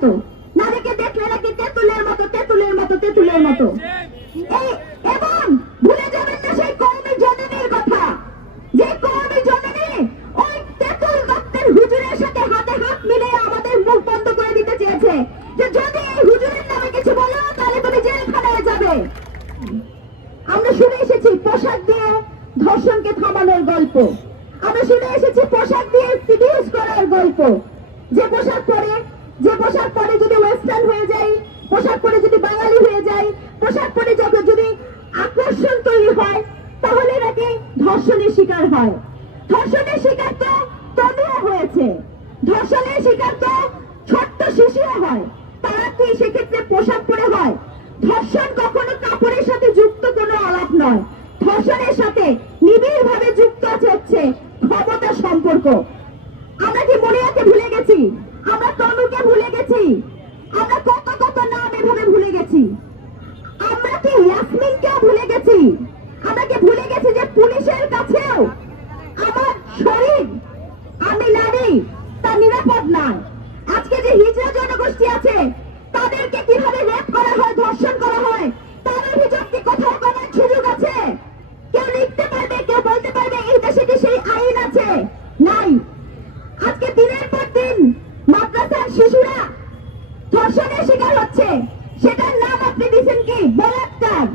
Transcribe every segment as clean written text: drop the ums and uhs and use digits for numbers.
মতো, নারীকে দেখলে নাকি তেঁতুলের মতো তেঁতুলের মতো তেঁতুলের মতো। এবং ভুলে যাবেন না সেই কওমি জননীর কথা, যে কওমি জননী ওই তেঁতুল দত্তের হুজুরের সাথে হাতে হাত মিলিয়ে আমাদের মুখ বন্ধ করে দিতে চেয়েছে যে যদি এই হুজুরের নামে কিছু বলো তাহলে তুমি জেলখানায় যাবে। আমরা শুনে এসেছি পোশাক দিয়ে ধর্ষণকে থামানোর গল্প, আমরা শুনে এসেছি পোশাক দিয়ে সিডিউস করার গল্প। যে পোশাক পরে যদি ওয়েস্টার্ন হয়ে যায়, পোশাক পরে যদি বাঙালি হয়ে যায়, পোশাক পরে যদি আকর্ষণ তৈরি হয়, তাহলে নাকি ধর্ষণের শিকার হয়। ধর্ষণের শিকার তো তনুও হয়েছে, ধর্ষণের শিকার তো ছোট্ট শিশুও হয়। তারা কি সেক্ষেত্রে পোশাক পরে হয়? ধর্ষণ কখনো কাপড়ের সাথে যুক্ত কোনো আলাপ নয়, ধর্ষণের সাথে নিবিড় ভাবে যুক্ত হচ্ছে ক্ষমতার সম্পর্ক। আমরা কি মরিয়াকে ভুলে গেছি? আমরা তনুকে ভুলে গেছি? আমরা কত কত নাম এভাবে ভুলে গেছি? আমরা কি ইয়াসমিনকেও ভুলে গেছি? আমরা কি ভুলে গেছি যে পুলিশের কাছেও আমার শরীর, আমি নারী, তা নিরাপদ নয়? আজকে যে হিজড়া জনগোষ্ঠী আছে তাদেরকে কিভাবে রেপ করা হয়, ধর্ষণ করা হয়, তার অভিযোগ কি কোথাও করার সুযোগ আছে? কেউ লিখতে পারবে, কেউ বলতে পারবে এই দেশে কি সেই আইন আছে? নাই। আজকে দিনের পর দিন মাদ্রাসার শিশুরা ধর্ষণের শিকার হচ্ছে, সেটার নাম আপনি দিচ্ছেন কি? বলাৎকার।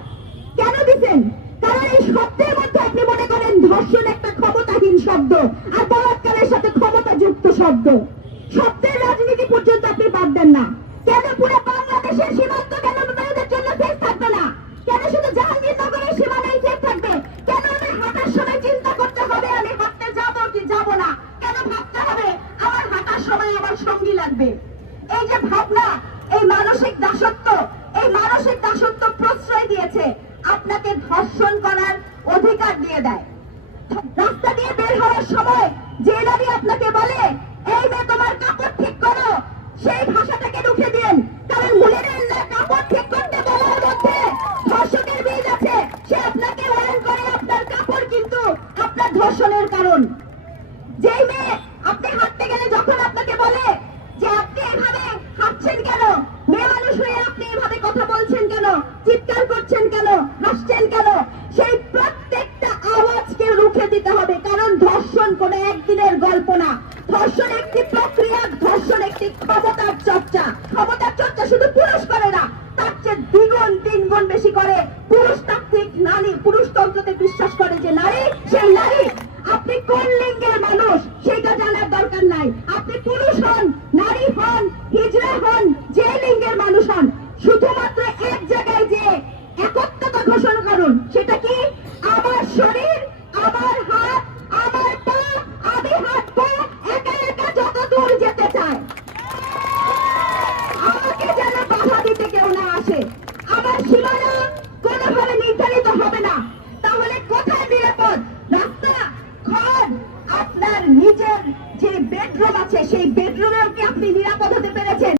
কেন দিচ্ছেন? কারণ এই শব্দের মধ্যে আপনি মনে করেন ধর্ষণ একটা ক্ষমতাহীন শব্দ আর বলাৎকারের সাথে ক্ষমতা যুক্ত শব্দ। শব্দের রাজনীতি পর্যন্ত আপনি বাদ দেন না। কেন পুরো বাংলাদেশের সীমান্ত কেন মেয়েদের জন্য সেফ থাকবে না? কেন শুধু জাহাঙ্গীরনগরের সীমানায় সেফ থাকবে? কেন আমি হাঁটার সময় চিন্তা করতে হবে আমি হাঁটতে যাবো কি যাবো না? কেন ভাবতে হবে আমার হাঁটার সময় আমার সঙ্গী লাগবে? এই যে ভাবনা, এই মানসিক দাসত্ব প্রশ্রয় দিয়েছে আপনাকে ধর্ষণ করার অধিকার দিয়ে দেয়। রাস্তা দিয়ে বের হওয়ার সময় যে নারী আপনাকে বলে এই মেয়ে তোমার কাপড় ঠিক করো, সেই ভাষাটাকে রুখে দিন। কারণ মনে রাখলে কাপড় ঠিক করতে বলার মধ্যে ধর্ষণের বীজ আছে। সে আপনাকে ওয়ার্ন করে আপনার কাপড় কিন্তু আপনার ধর্ষণের কারণ। যেই মেয়ে আপনি হাঁটতে গেলে যখন আপনাকে বলে যে আপনি এভাবে হাঁটছেন কেন, মেয়ে মানুষ হয়ে আপনি এভাবে কথা বলছেন কেন, চিৎকার করছেন কেন, হাসছেন কেন, সেই প্রত্যেকটা আওয়াজকে রুখে দিতে হবে। কারণ ধর্ষণ কোনো একদিনের গল্প না, ধর্ষণ একটি প্রক্রিয়া, ধর্ষণ একটি ক্ষমতার চর্চা। ক্ষমতার চর্চা শুধু পুরুষ করে না, তার চেয়ে দ্বিগুণ তিনগুণ বেশি করে পুরুষতান্ত্রিক নারী, পুরুষতন্ত্রতে বিশ্বাস করে যে নারী, সেই নারী। আপনি কোন লিঙ্গের মানুষ সেটা জানার দরকার নাই। আপনি পুরুষ হন, নারী হন, হিজড়া হন, যে লিঙ্গের মানুষ হন, শুধুমাত্র এক জায়গায় যে একত্রতা ঘোষণা করুন,